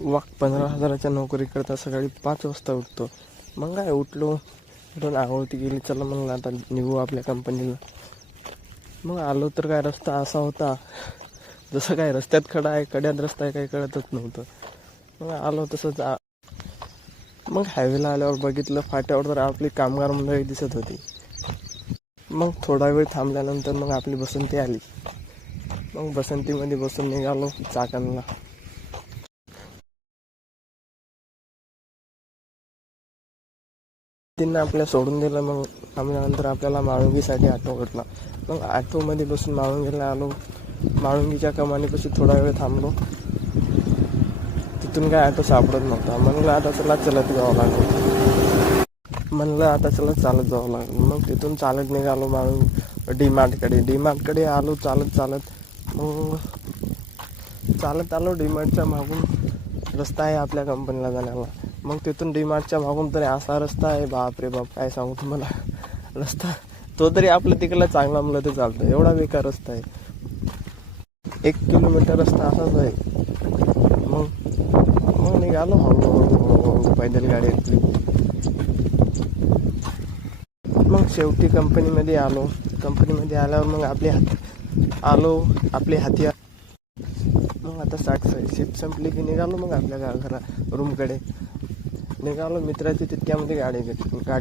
15,000च्या नोकरी करता सकाळी 5 वाजता उठतो. मग काय उठून आंघोळती गेली, चला म्हणलं आता निघू आपल्या कंपनीला. मग आलो तर काय रस्ता असा होता जसं काय रस्त्यात खडा आहे, कड्यात रस्ता आहे काही कळतच नव्हतं. मग आलो तसंच मग हायवेला आल्यावर बघितलं फाट्यावर तर आपली कामगार मंडळी दिसत होती. मग थोडा वेळ थांबल्यानंतर मग आपली बसंती आली. मग बसंतीमध्ये बसून निघालो चाकणला. तिनं आपल्या सोडून दिलं. मग थांबल्यानंतर आपल्याला माळुंगीसाठी ऑटो भेटला. मग ऑटोमध्ये बसून माळुंगीला आलो. माळुंगीच्या कमानीपाशी थोडा वेळ थांबलो. तिथून काय ऑटो सापडत नव्हता. म्हणलं आता चला चालत जावं लागलं. मग तिथून चालत निघालो डीमार्टकडे आलो चालत. मग चालत आलो डीमार्टच्या मागून रस्ता आहे आपल्या कंपनीला जाण्याला. मग तिथून डीमार्टच्या मागून तरी असा रस्ता आहे, बाप रे बाप काय सांगू तुम्हाला. रस्ता तो तरी आपल्या तिकडला चांगला म्हणलं तर चालतं, एवढा बेकार रस्ता आहे. 1 किलोमीटर रस्ता असाच आहे. मग निघालो हळूहळू पैदल गाडीतली. मग शेवटी कंपनीमध्ये आल्यावर मग आपले हाती मग आता शिफ्ट संपली की निघालो मग आपल्या घरा रूमकडे निघालो. मित्राची तितक्यामध्ये गाडी